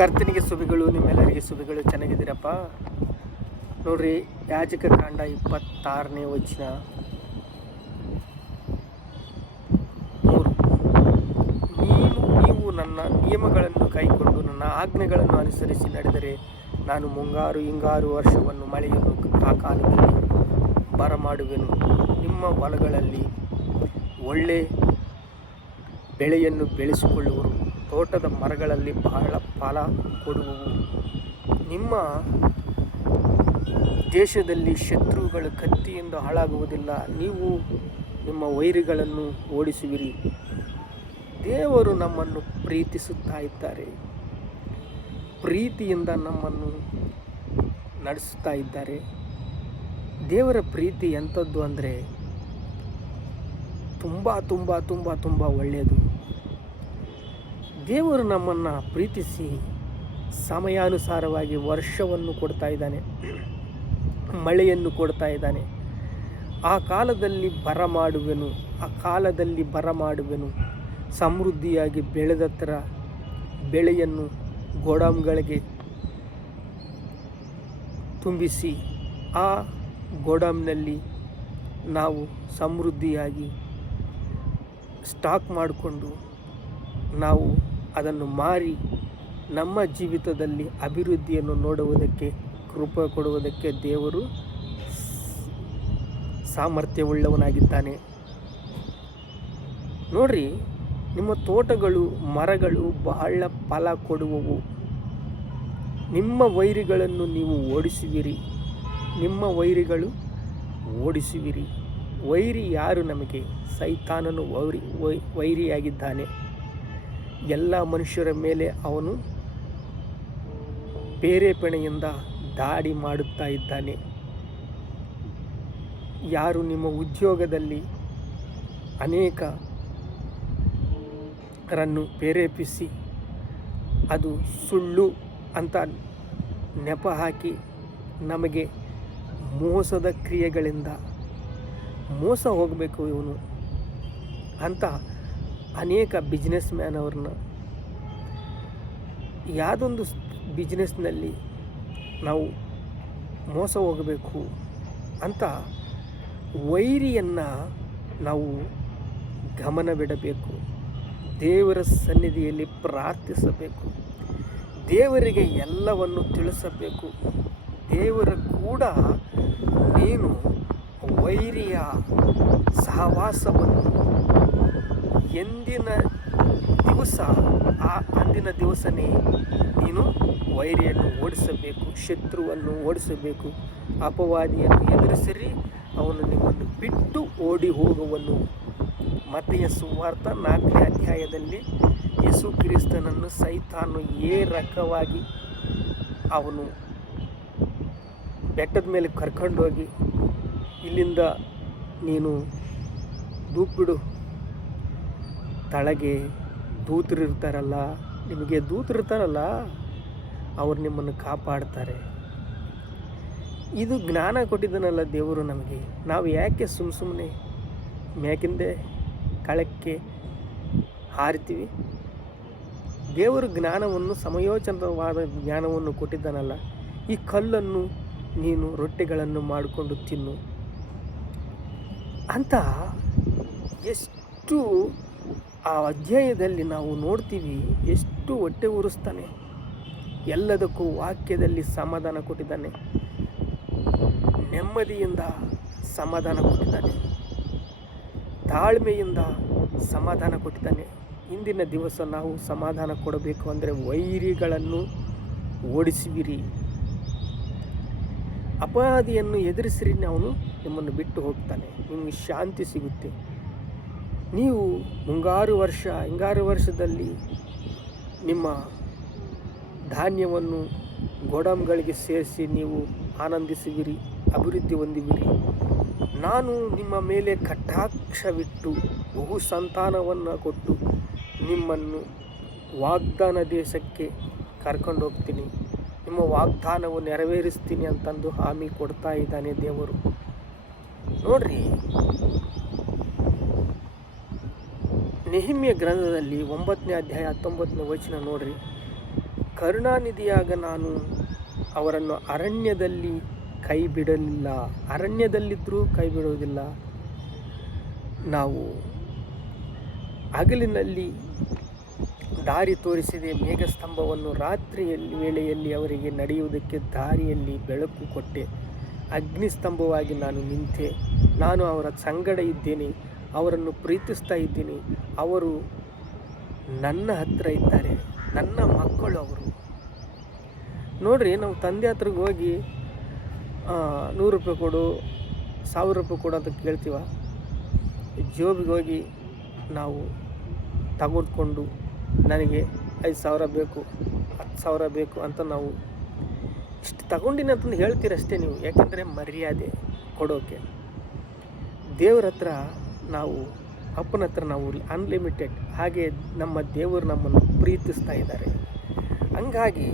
ಕರ್ತನಿಗೆ ಸುಬಿಗಳು ನಿಮ್ಮೆಲ್ಲರಿಗೆ ಸುಬಿಗಳು ಚೆನ್ನಾಗಿದ್ದೀರಪ್ಪ. ನೋಡ್ರಿ, ಯಾಜಕ ಕಾಂಡ ಇಪ್ಪತ್ತಾರನೇ ವಚನ. ಮೂರು ನೀನು, ನೀವು ನನ್ನ ನಿಯಮಗಳನ್ನು ಕೈಕೊಂಡು ನನ್ನ ಆಜ್ಞೆಗಳನ್ನು ಅನುಸರಿಸಿ ನಡೆದರೆ ನಾನು ಮುಂಗಾರು ಹಿಂಗಾರು ವರ್ಷವನ್ನು ಮಳೆಯನ್ನು ಆ ಕಾಲದಲ್ಲಿ ಬರಮಾಡುವೆನು. ನಿಮ್ಮ ಹೊಲಗಳಲ್ಲಿ ಒಳ್ಳೆ ಬೆಳೆಯನ್ನು ಬೆಳೆಸಿಕೊಳ್ಳುವರು. ತೋಟದ ಮರಗಳಲ್ಲಿ ಬಹಳ ಫಲ ಕೊಡುವವು. ನಿಮ್ಮ ದೇಶದಲ್ಲಿ ಶತ್ರುಗಳು ಕತ್ತಿಯಿಂದ ಹಾಳಾಗುವುದಿಲ್ಲ. ನೀವು ನಿಮ್ಮ ವೈರಿಗಳನ್ನು ಓಡಿಸುವಿರಿ. ದೇವರು ನಮ್ಮನ್ನು ಪ್ರೀತಿಸುತ್ತಾ ಇದ್ದಾರೆ. ಪ್ರೀತಿಯಿಂದ ನಮ್ಮನ್ನು ನಡೆಸುತ್ತಾ ಇದ್ದಾರೆ. ದೇವರ ಪ್ರೀತಿ ಎಂಥದ್ದು ಅಂದರೆ ತುಂಬ ತುಂಬ ತುಂಬ ತುಂಬ ಒಳ್ಳೆಯದು. ದೇವರು ನಮ್ಮನ್ನು ಪ್ರೀತಿಸಿ ಸಮಯಾನುಸಾರವಾಗಿ ವರ್ಷವನ್ನು ಕೊಡ್ತಾ ಇದ್ದಾನೆ, ಮಳೆಯನ್ನು ಕೊಡ್ತಾ ಇದ್ದಾನೆ. ಆ ಕಾಲದಲ್ಲಿ ಬರ ಮಾಡುವೆನು, ಆ ಕಾಲದಲ್ಲಿ ಬರ ಮಾಡುವೆನು. ಸಮೃದ್ಧಿಯಾಗಿ ಬೆಳೆದತ್ರ ಬೆಳೆಯನ್ನು ಗೋಡಾಮ್ಗಳಿಗೆ ತುಂಬಿಸಿ, ಆ ಗೋಡಾಮ್ನಲ್ಲಿ ನಾವು ಸಮೃದ್ಧಿಯಾಗಿ ಸ್ಟಾಕ್ ಮಾಡಿಕೊಂಡು ನಾವು ಅದನ್ನು ಮಾರಿ ನಮ್ಮ ಜೀವಿತದಲ್ಲಿ ಅಭಿವೃದ್ಧಿಯನ್ನು ನೋಡುವುದಕ್ಕೆ, ಕೃಪೆ ಕೊಡುವುದಕ್ಕೆ ದೇವರು ಸಾಮರ್ಥ್ಯವುಳ್ಳವನಾಗಿದ್ದಾನೆ. ನೋಡ್ರಿ, ನಿಮ್ಮ ತೋಟಗಳು, ಮರಗಳು ಬಹಳ ಫಲ ಕೊಡುವವು. ನಿಮ್ಮ ವೈರಿಗಳನ್ನು ನೀವು ಓಡಿಸುವಿರಿ. ನಿಮ್ಮ ವೈರಿಗಳು ಓಡಿಸುವಿರಿ. ವೈರಿ ಯಾರು ನಮಗೆ? ಸೈತಾನನು ವೈರಿ, ವೈರಿಯಾಗಿದ್ದಾನೆ. ಎಲ್ಲ ಮನುಷ್ಯರ ಮೇಲೆ ಅವನು ಪ್ರೇರೇಪಣೆಯಿಂದ ದಾಡಿ ಮಾಡುತ್ತಾ ಇದ್ದಾನೆ. ಯಾರು ನಿಮ್ಮ ಉದ್ಯೋಗದಲ್ಲಿ ಅನೇಕ ರನ್ನು ಪ್ರೇರೇಪಿಸಿ ಅದು ಸುಳ್ಳು ಅಂತ ನೆಪ ಹಾಕಿ ನಮಗೆ ಮೋಸದ ಕ್ರಿಯೆಗಳಿಂದ ಮೋಸ ಹೋಗಬೇಕು ಇವನು ಅಂತ ಅನೇಕ ಬಿಸ್ನೆಸ್ ಮ್ಯಾನ್ ಅವ್ರನ್ನ. ಯಾವುದೊಂದು ಬಿಸ್ನೆಸ್ನಲ್ಲಿ ನಾವು ಮೋಸ ಹೋಗಬೇಕು ಅಂತ ವೈರಿಯನ್ನು ನಾವು ಗಮನ ಬಿಡಬೇಕು ದೇವರ ಸನ್ನಿಧಿಯಲ್ಲಿ ಪ್ರಾರ್ಥಿಸಬೇಕು. ದೇವರಿಗೆ ಎಲ್ಲವನ್ನು ತಿಳಿಸಬೇಕು. ದೇವರ ಕೂಡ ನೀನು ವೈರಿಯ ಸಹವಾಸವನ್ನು ಎಂದಿನ ದಿವಸ, ಆ ಅಂದಿನ ದಿವಸನೇ ನೀನು ವೈರಿಯನ್ನು ಓಡಿಸಬೇಕು, ಶತ್ರುವನ್ನು ಓಡಿಸಬೇಕು, ಅಪವಾದಿಯನ್ನು ಎದುರಿಸಿರಿ. ಅವನು ನಿಮ್ಮನ್ನು ಬಿಟ್ಟು ಓಡಿ ಹೋಗುವನು ಮತೆಯ ಸುವಾರ್ಥ ನಾಲ್ಕನೇ ಅಧ್ಯಾಯದಲ್ಲಿ ಯೇಸು ಕ್ರಿಸ್ತನನ್ನು ಸೈತಾನು ಏ ರಕವಾಗಿ ಅವನು ಬೆಟ್ಟದ ಮೇಲೆ ಕರ್ಕೊಂಡೋಗಿ, ಇಲ್ಲಿಂದ ನೀನು ದೂಕ್ಬಿಡು. ತಳಗೆ ದೂತರು ಇರ್ತಾರಲ್ಲ ನಿಮಗೆ ದೂತರು ಇರ್ತಾರಲ್ಲ ಅವ್ರು ನಿಮ್ಮನ್ನು ಕಾಪಾಡ್ತಾರೆ. ಇದು ಜ್ಞಾನ ಕೊಟ್ಟಿದ್ದನಲ್ಲ ದೇವರು ನಮಗೆ. ನಾವು ಯಾಕೆ ಸುಮ್ಮ ಸುಮ್ಮನೆ ಮೇಕಿಂದೆ ಕಳಕ್ಕೆ ಹಾರ್ತೀವಿ? ದೇವರು ಜ್ಞಾನವನ್ನು, ಸಮಯೋಚಿತವಾದ ಜ್ಞಾನವನ್ನು ಕೊಟ್ಟಿದ್ದಾನಲ್ಲ. ಈ ಕಲ್ಲನ್ನು ನೀನು, ರೊಟ್ಟಿಗಳನ್ನು ಮಾಡಿಕೊಂಡು ತಿನ್ನು. ಅಂತ ಎಷ್ಟು ಆ ಅಧ್ಯಾಯದಲ್ಲಿ ನಾವು ನೋಡ್ತೀವಿ ಎಷ್ಟು ಹೊಟ್ಟೆ ಉರಿಸ್ತಾನೆ. ಎಲ್ಲದಕ್ಕೂ ವಾಕ್ಯದಲ್ಲಿ ಸಮಾಧಾನ ಕೊಟ್ಟಿದ್ದಾನೆ. ನೆಮ್ಮದಿಯಿಂದ ಸಮಾಧಾನ ಕೊಟ್ಟಿದ್ದಾನೆ. ತಾಳ್ಮೆಯಿಂದ ಸಮಾಧಾನ ಕೊಟ್ಟಿದ್ದಾನೆ. ಇಂದಿನ ದಿವಸ ನಾವು ಸಮಾಧಾನ ಕೊಡಬೇಕು ಅಂದರೆ ವೈರಿಗಳನ್ನು ಓಡಿಸುವಿರಿ. ಅಪರಾಧಿಯನ್ನು ಎದುರಿಸಿರಿ, ಅವನು ನಿಮ್ಮನ್ನು ಬಿಟ್ಟು ಹೋಗ್ತಾನೆ. ನಿಮಗೆ ಶಾಂತಿ ಸಿಗುತ್ತೆ. ನೀವು ಮುಂಗಾರು ವರ್ಷ, ಹಿಂಗಾರು ವರ್ಷದಲ್ಲಿ ನಿಮ್ಮ ಧಾನ್ಯವನ್ನು ಗೋಡಮ್ಗಳಿಗೆ ಸೇರಿಸಿ ನೀವು ಆನಂದಿಸುವಿರಿ, ಅಭಿವೃದ್ಧಿ ಹೊಂದುವಿರಿ. ನಾನು ನಿಮ್ಮ ಮೇಲೆ ಕಟಾಕ್ಷವಿಟ್ಟು ಬಹು ಸಂತಾನವನ್ನು ಕೊಟ್ಟು ನಿಮ್ಮನ್ನು ವಾಗ್ದಾನ ದೇಶಕ್ಕೆ ಕರ್ಕೊಂಡು ಹೋಗ್ತೀನಿ. ನಿಮ್ಮ ವಾಗ್ದಾನವು ನೆರವೇರಿಸ್ತೀನಿ ಅಂತಂದು ಹಾಮಿ ಕೊಡ್ತಾ ಇದ್ದಾನೆ ದೇವರು. ನೋಡ್ರಿ ನೆಹಿಮ್ಯ ಗ್ರಂಥದಲ್ಲಿ ಒಂಬತ್ತನೇ ಅಧ್ಯಾಯ ಹತ್ತೊಂಬತ್ತನೇ ವಚನ ನೋಡ್ರಿ. ಕರುಣಾನಿಧಿಯಾಗ ನಾನು ಅವರನ್ನು ಅರಣ್ಯದಲ್ಲಿ ಕೈ ಬಿಡಲಿಲ್ಲ ಅರಣ್ಯದಲ್ಲಿದ್ದರೂ ಕೈ ಬಿಡುವುದಿಲ್ಲ ನಾವು ಹಗಲಿನಲ್ಲಿ ದಾರಿ ತೋರಿಸಿದೆ. ಮೇಘಸ್ತಂಭವನ್ನು ರಾತ್ರಿಯಲ್ಲಿ ವೇಳೆಯಲ್ಲಿ ಅವರಿಗೆ ನಡೆಯುವುದಕ್ಕೆ ದಾರಿಯಲ್ಲಿ ಬೆಳಕು ಕೊಟ್ಟೆ. ಅಗ್ನಿಸ್ತಂಭವಾಗಿ ನಾನು ನಿಂತೆ. ನಾನು ಅವರ ಸಂಗಡ ಇದ್ದೇನೆ. ಅವರನ್ನು ಪ್ರೀತಿಸ್ತಾ ಇದ್ದೀನಿ. ಅವರು ನನ್ನ ಹತ್ತಿರ ಇದ್ದಾರೆ. ನನ್ನ ಮಕ್ಕಳು ಅವರು. ನೋಡ್ರಿ, ನಾವು ತಂದೆ ಹತ್ರಿಗೆ ಹೋಗಿ ನೂರು ರೂಪಾಯಿ ಕೊಡು, ಸಾವಿರ ರೂಪಾಯಿ ಕೊಡು ಅಂತ ಕೇಳ್ತೀವ. ಜೋಬಿಗೆ ಹೋಗಿ ನಾವು ತಗೊಂಡ್ಕೊಂಡು ನನಗೆ ಐದು ಸಾವಿರ ಬೇಕು, ಹತ್ತು ಸಾವಿರ ಬೇಕು ಅಂತ ನಾವು ಇಷ್ಟು ತಗೊಂಡಿನ ಅಂತಂದು ಹೇಳ್ತೀರಷ್ಟೇ ನೀವು. ಯಾಕೆಂದರೆ ಮರ್ಯಾದೆ ಕೊಡೋಕೆ. ದೇವ್ರ ಹತ್ರ ನಾವು ಅಪ್ಪನ ಹತ್ರ ನಾವು ಅನ್ಲಿಮಿಟೆಡ್ ಹಾಗೆ ನಮ್ಮ ದೇವರು ನಮ್ಮನ್ನು ಪ್ರೀತಿಸ್ತಾ ಇದ್ದಾರೆ. ಹಂಗಾಗಿ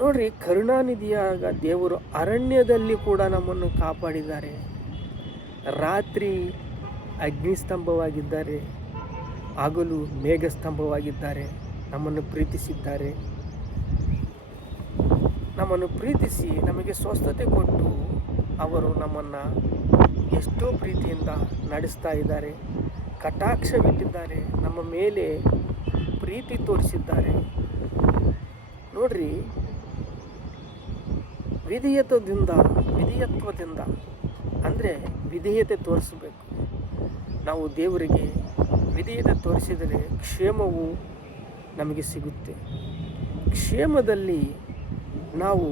ನೋಡ್ರಿ ಕರುಣಾನಿಧಿಯಾಗ ದೇವರು ಅರಣ್ಯದಲ್ಲಿ ಕೂಡ ನಮ್ಮನ್ನು ಕಾಪಾಡಿದ್ದಾರೆ. ರಾತ್ರಿ ಅಗ್ನಿಸ್ತಂಭವಾಗಿದ್ದಾರೆ. ಹಗಲು ಮೇಘಸ್ತಂಭವಾಗಿದ್ದಾರೆ. ನಮ್ಮನ್ನು ಪ್ರೀತಿಸಿದ್ದಾರೆ. ನಮ್ಮನ್ನು ಪ್ರೀತಿಸಿ ನಮಗೆ ಸ್ವಸ್ಥತೆ ಕೊಟ್ಟು ಅವರು ನಮ್ಮನ್ನು ಎಷ್ಟೋ ಪ್ರೀತಿಯಿಂದ ನಡೆಸ್ತಾ ಇದ್ದಾರೆ. ಕಟಾಕ್ಷವಿಟ್ಟಿದ್ದಾರೆ. ನಮ್ಮ ಮೇಲೆ ಪ್ರೀತಿ ತೋರಿಸಿದ್ದಾರೆ. ನೋಡ್ರಿ, ವಿಧೇಯತ್ವದಿಂದ ವಿಧೇಯತ್ವದಿಂದ ಅಂದರೆ ವಿಧೇಯತೆ ತೋರಿಸಬೇಕು. ನಾವು ದೇವರಿಗೆ ವಿಧೇಯತೆ ತೋರಿಸಿದರೆ ಕ್ಷೇಮವು ನಮಗೆ ಸಿಗುತ್ತೆ. ಕ್ಷೇಮದಲ್ಲಿ ನಾವು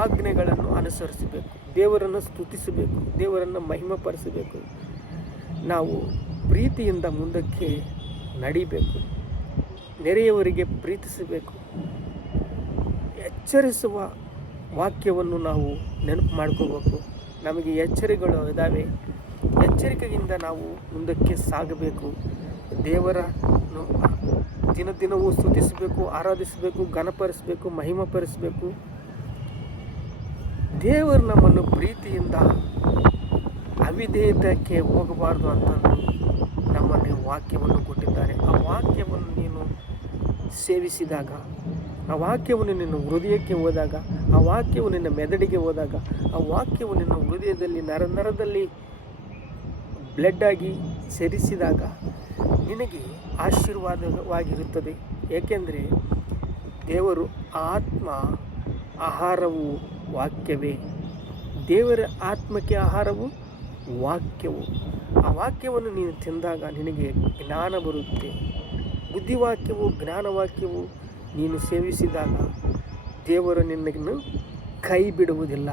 ಆಜ್ಞೆಗಳನ್ನು ಅನುಸರಿಸಬೇಕು. ದೇವರನ್ನು ಸ್ತುತಿಸಬೇಕು, ದೇವರನ್ನು ಮಹಿಮಪಡಿಸಬೇಕು. ನಾವು ಪ್ರೀತಿಯಿಂದ ಮುಂದಕ್ಕೆ ನಡಿಬೇಕು, ನೆರೆಯವರಿಗೆ ಪ್ರೀತಿಸಬೇಕು. ಎಚ್ಚರಿಸುವ ವಾಕ್ಯವನ್ನು ನಾವು ನೆನಪು ಮಾಡ್ಕೋಬೇಕು. ನಮಗೆ ಎಚ್ಚರಿಕೆಗಳು ಇದ್ದಾವೆ. ಎಚ್ಚರಿಕೆಯಿಂದ ನಾವು ಮುಂದಕ್ಕೆ ಸಾಗಬೇಕು. ದೇವರ ದಿನ ದಿನವೂ ಸ್ತುತಿಸಬೇಕು, ಆರಾಧಿಸಬೇಕು ಘನಪರಿಸಬೇಕು ಮಹಿಮಪರಿಸಬೇಕು ದೇವರು ನಮ್ಮನ್ನು ಪ್ರೀತಿಯಿಂದ ಅವಿಧೇಯತಕ್ಕೆ ಹೋಗಬಾರ್ದು ಅಂತಂದು ನಮ್ಮಲ್ಲಿ ವಾಕ್ಯವನ್ನು ಕೊಟ್ಟಿದ್ದಾರೆ. ಆ ವಾಕ್ಯವನ್ನು ನೀನು ಸೇವಿಸಿದಾಗ, ಆ ವಾಕ್ಯವನ್ನು ನಿನ್ನ ಹೃದಯಕ್ಕೆ ಹೋದಾಗ, ಆ ವಾಕ್ಯವು ನಿನ್ನ ಮೆದಡಿಗೆ ಹೋದಾಗ, ಆ ವಾಕ್ಯವು ನಿನ್ನ ಹೃದಯದಲ್ಲಿ ನರ ನರದಲ್ಲಿ ಬ್ಲಡ್ ಆಗಿ ಸೇರಿಸಿದಾಗ ನಿನಗೆ ಆಶೀರ್ವಾದವಾಗಿರುತ್ತದೆ. ಏಕೆಂದರೆ ದೇವರು ಆತ್ಮ ಆಹಾರವು ವಾಕ್ಯವೇ? ದೇವರ ಆತ್ಮಕ್ಕೆ ಆಹಾರವು? ವಾಕ್ಯವು? ಆ ವಾಕ್ಯವನ್ನು ನೀನು ತಿಂದಾಗ ನಿನಗೆ ಜ್ಞಾನ ಬರುತ್ತೆ. ಬುದ್ಧಿವಾಕ್ಯವು, ಜ್ಞಾನವಾಕ್ಯವು ನೀನು ಸೇವಿಸಿದಾಗ ದೇವರು ನಿನ್ನನ್ನು ಕೈ ಬಿಡುವುದಿಲ್ಲ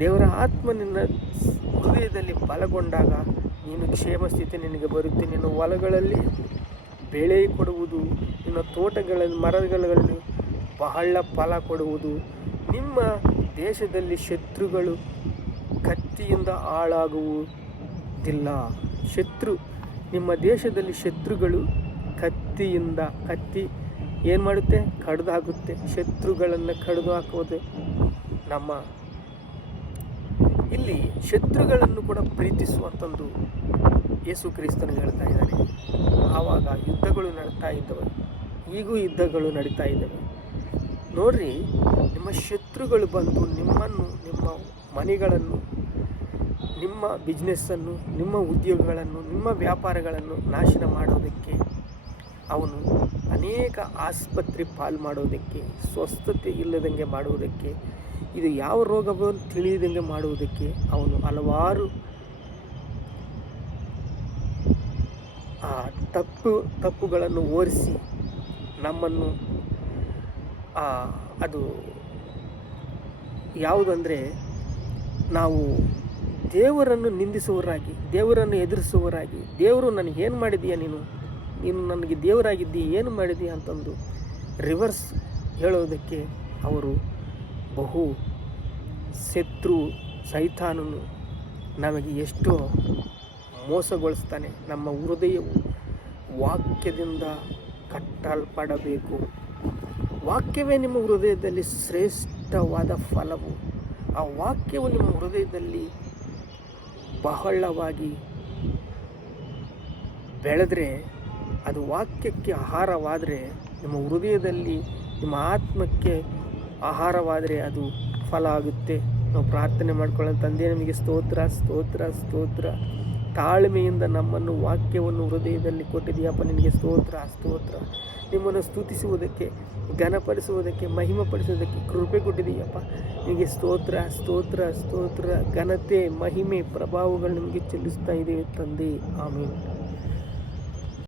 ದೇವರ ಆತ್ಮ ನಿನ್ನ ಹೃದಯದಲ್ಲಿ ಬಲಗೊಂಡಾಗ ನೀನು ಕ್ಷೇಮ ಸ್ಥಿತಿ ನಿನಗೆ ಬರುತ್ತೆ. ನಿನ್ನ ಹೊಲಗಳಲ್ಲಿ ಬೆಳೆ ಕೊಡುವುದು, ನಿನ್ನ ತೋಟಗಳಲ್ಲಿ ಮರಗಳಲ್ಲಿ ಬಹಳ ಫಲ ಕೊಡುವುದು, ನಿಮ್ಮ ದೇಶದಲ್ಲಿ ಶತ್ರುಗಳು ಕತ್ತಿಯಿಂದ ಹಾಳಾಗುವುದಿಲ್ಲ. ಶತ್ರು, ನಿಮ್ಮ ದೇಶದಲ್ಲಿ ಶತ್ರುಗಳು ಕತ್ತಿಯಿಂದ, ಕತ್ತಿ ಏನು ಮಾಡುತ್ತೆ? ಕಡ್ದು ಹಾಕುತ್ತೆ ಶತ್ರುಗಳನ್ನು ಕಡಿದು ಹಾಕುವುದು ನಮ್ಮ. ಇಲ್ಲಿ ಶತ್ರುಗಳನ್ನು ಕೂಡ ಪ್ರೀತಿಸುವಂತಂದು ಯೇಸು ಕ್ರಿಸ್ತನು ಹೇಳ್ತಾ ಇದ್ದಾರೆ ಆವಾಗ ಯುದ್ಧಗಳು ನಡೀತಾ ಇದ್ದವು. ಈಗೂ ಯುದ್ಧಗಳು ನಡೀತಾ ಇದ್ದಾವೆ. ನೋಡ್ರಿ, ನಿಮ್ಮ ಶತ್ರುಗಳು ಬಂದು ನಿಮ್ಮನ್ನು, ನಿಮ್ಮ ಮನೆಗಳನ್ನು, ನಿಮ್ಮ ಬಿಸ್ನೆಸ್ಸನ್ನು ನಿಮ್ಮ ಉದ್ಯೋಗಗಳನ್ನು, ನಿಮ್ಮ ವ್ಯಾಪಾರಗಳನ್ನು ನಾಶನ ಮಾಡೋದಕ್ಕೆ ಅವನು ಅನೇಕ ಆಸ್ಪತ್ರೆ ಪಾಲು ಮಾಡೋದಕ್ಕೆ, ಸ್ವಸ್ಥತೆ ಇಲ್ಲದಂಗೆ ಮಾಡುವುದಕ್ಕೆ ಇದು ಯಾವ ರೋಗ ಬಂದು ತಿಳಿಯದಂಗೆ ಮಾಡುವುದಕ್ಕೆ ಅವನು ಹಲವಾರು ಆ ತಪ್ಪು ತಪ್ಪುಗಳನ್ನು ಓರಿಸಿ ನಮ್ಮನ್ನು ಅದು ಯಾವುದಂದರೆ ನಾವು ದೇವರನ್ನು ನಿಂದಿಸುವರಾಗಿ ದೇವರನ್ನು ಎದುರಿಸುವರಾಗಿ ದೇವರು ನನಗೆ ಏನು ಮಾಡಿದೀಯ ನೀನು? ನೀನು ನನಗೆ ದೇವರಾಗಿದ್ದೀಯ, ಏನು ಮಾಡಿದೀಯ ಅಂತಂದು ರಿವರ್ಸ್ ಹೇಳೋದಕ್ಕೆ ಅವರು ಬಹು ಶತ್ರು ಸೈತಾನನು ನಮಗೆ ಎಷ್ಟೋ ಮೋಸಗೊಳಿಸ್ತಾನೆ. ನಮ್ಮ ಹೃದಯವು ವಾಕ್ಯದಿಂದ ಕಟ್ಟಲ್ಪಡಬೇಕು. ವಾಕ್ಯವೇ ನಿಮ್ಮ ಹೃದಯದಲ್ಲಿ ಶ್ರೇಷ್ಠವಾದ ಫಲವು. ಆ ವಾಕ್ಯವು ನಿಮ್ಮ ಹೃದಯದಲ್ಲಿ ಬಹಳವಾಗಿ ಬೆಳೆದ್ರೆ, ಅದು ವಾಕ್ಯಕ್ಕೆ ಆಹಾರವಾದರೆ, ನಿಮ್ಮ ಹೃದಯದಲ್ಲಿ ನಿಮ್ಮ ಆತ್ಮಕ್ಕೆ ಆಹಾರವಾದರೆ ಅದು ಫಲ ಆಗುತ್ತೆ. ನಾವು ಪ್ರಾರ್ಥನೆ ಮಾಡ್ಕೊಳ್ಳೋ ತಂದೆ, ನಮಗೆ ಸ್ತೋತ್ರ ಸ್ತೋತ್ರ ಸ್ತೋತ್ರ. ತಾಳ್ಮೆಯಿಂದ ನಮ್ಮನ್ನು ವಾಕ್ಯವನ್ನು ಹೃದಯದಲ್ಲಿ ಕೊಟ್ಟಿದೆಯಪ್ಪ ನಿನಗೆ ಸ್ತೋತ್ರ ಸ್ತೋತ್ರ ನಿಮ್ಮನ್ನು ಸ್ತುತಿಸುವುದಕ್ಕೆ, ಘನಪಡಿಸುವುದಕ್ಕೆ, ಮಹಿಮೆಪಡಿಸುವುದಕ್ಕೆ ಕೃಪೆ ಕೊಟ್ಟಿದೆಯಪ್ಪ ನಿಮಗೆ ಸ್ತೋತ್ರ ಸ್ತೋತ್ರ ಸ್ತೋತ್ರ. ಘನತೆ, ಮಹಿಮೆ, ಪ್ರಭಾವಗಳು ನಿಮಗೆ ಚೆಲ್ಲಿಸ್ತಾ ಇದೆ ತಂದೆ. ಆಮೇಲೆ